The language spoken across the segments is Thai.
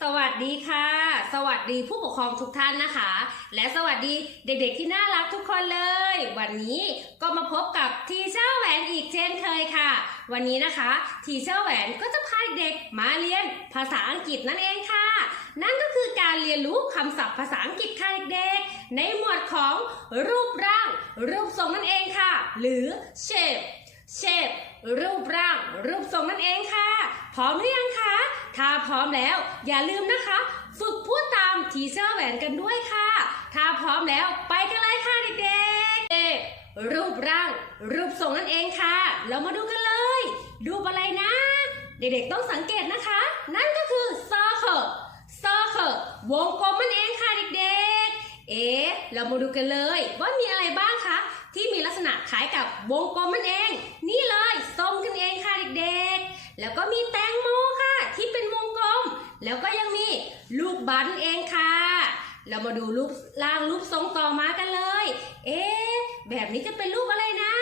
สวัสดีค่ะ สวัสดีผู้ปกครองทุกท่านนะคะ และสวัสดีเด็กๆที่น่ารักทุกคนเลย วันนี้ก็มาพบกับทีเชอร์แหวนอีกเช่นเคยค่ะ วันนี้นะคะทีเชอร์แหวนก็จะพาเด็กมาเรียนภาษาอังกฤษนั่นเองค่ะ นั่นก็คือการเรียนรู้คำศัพท์ภาษาอังกฤษค่ะเด็กๆ ในหมวดของรูปร่าง รูปทรงนั่นเองค่ะ หรือ shape shape รูปร่าง รูปทรงนั่นเองค่ะ พร้อมหรือยังคะ ถ้าพร้อมแล้วอย่าลืมนะคะ ฝึกพูดตามทีเชอร์แหวนกันด้วยค่ะ ถ้าพร้อมแล้วไปกันเลยค่ะเด็กๆเด็กรูปร่าง รูปทรงนั่นเองค่ะ เรามาดูกันเลย รูปอะไรนะ เด็กๆต้องสังเกตนะคะ นั่นก็คือ circle circle วงกลมนั่นเองค่ะเด็กๆ เอ๊ะ เรามาดูกันเลยว่ามีอะไรบ้างคะ ที่มีลักษณะคล้ายกับวงกลมนั่นเอง นี่เลยส้มกันเองค่ะเด็กๆ แล้วก็มีค่ะ ที่เป็นวงกลม แล้วก็ยังมีลูกบันเองค่ะ เรามาดูรูปร่างรูปทรงต่อมากันเลย เอ๊ะแบบนี้จะเป็นรูปอะไรนะ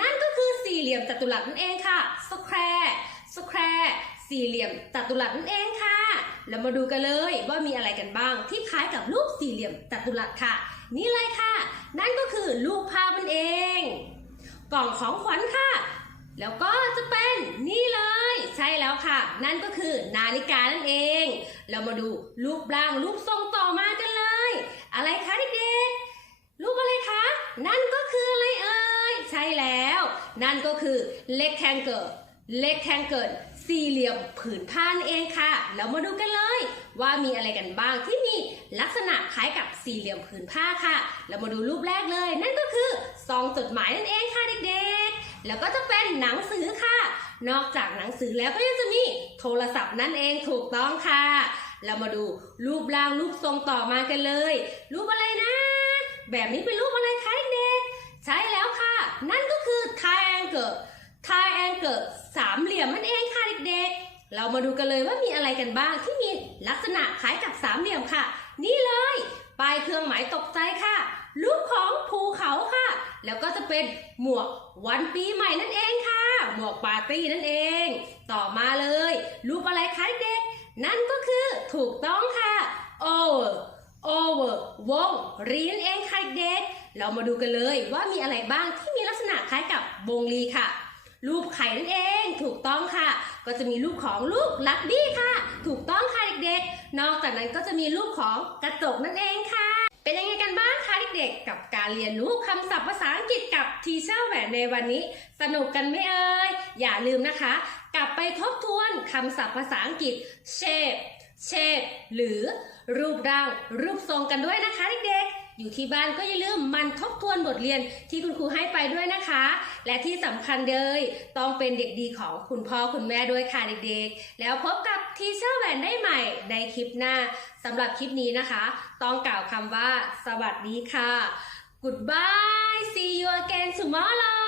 นั่นก็คือสี่เหลี่ยมจัตุรัสนั่นเองค่ะ square square สี่เหลี่ยมจัตุรัสนั่นเองค่ะ เรามาดูกันเลยว่ามีอะไรกันบ้างที่คล้ายกับรูปสี่เหลี่ยมจัตุรัสค่ะ นี่เลยค่ะ นั่นก็คือรูปภาพนั่นเอง กล่องของขวัญค่ะ แล้วก็จะเป็นนี่เลย นั่นก็คือนาฬิกานั่นเอง เรามาดูรูปร่างรูปทรงต่อมากันเลย อะไรคะเด็กๆรูปอะไรคะ นั่นก็คืออะไรเอ่ยใช่แล้ว นั่นก็คือ rectangle rectangle สี่เหลี่ยมผืนผ้านั่นเองค่ะ เรามาดูกันเลย ว่ามีอะไรกันบ้างที่มีลักษณะคล้ายกับสี่เหลี่ยมผืนผ้าค่ะ เรามาดูรูปแรกเลย นั่นก็คือซองจดหมายนั่นเองค่ะเด็กๆ แล้วก็จะเป็นหนังสือค่ะ นอกจากหนังสือแล้วก็ยังจะมีโทรศัพท์นั่นเองถูกต้องค่ะ เรามาดูรูปร่างรูปทรงต่อมากันเลย รูปอะไรนะ แบบนี้เป็นรูปอะไรคะเด็กใช่แล้วค่ะ นั่นก็คือ triangle triangle สามเหลี่ยมนั่นเองค่ะเด็กๆ เรามาดูกันเลยว่ามีอะไรกันบ้างที่มีลักษณะคล้ายกับสามเหลี่ยมค่ะ นี่เลยป้ายเครื่องหมายตกใจค่ะ รูปของภูเขาค่ะ แล้วก็จะเป็นหมวกวันปีใหม่นั่นเองค่ะ หมวกปาร์ตี้นั่นเอง ต่อมาเลย รูปอะไรคะเด็ก นั่นก็คือถูกต้องค่ะ over over วงรีนั่นเองค่ะเด็ก เรามาดูกันเลยว่ามีอะไรบ้างที่มีลักษณะคล้ายกับวงรีค่ะ รูปไข่นั่นเองถูกต้องค่ะ ก็จะมีรูปของลูกลักบี้ค่ะ ถูกต้องค่ะเด็กๆ นอกจากนั้นก็จะมีรูปของกระจกนั่นเองค่ะ เด็กกับการเรียนรู้คำศัพท์ภาษาอังกฤษกับทีเชอร์แหวนในวันนี้ สนุกกันไหมเอ่ย อย่าลืมนะคะ กลับไปทบทวนคำศัพท์ภาษาอังกฤษ shape shape หรือรูปร่างรูปทรงกันด้วยนะคะเด็กๆ อยู่ที่บ้านก็อย่าลืมมันทบทวนบทเรียนที่คุณครูให้ไปด้วยนะคะ และที่สำคัญเลยต้องเป็นเด็กดีของคุณพ่อคุณแม่ด้วยค่ะเด็กๆ แล้วพบกับทีเชอร์แหวนได้ใหม่ในคลิปหน้าสำหรับคลิปนี้นะคะ ต้องกล่าวคำว่า สวัสดีค่ะ Goodbye see you again tomorrow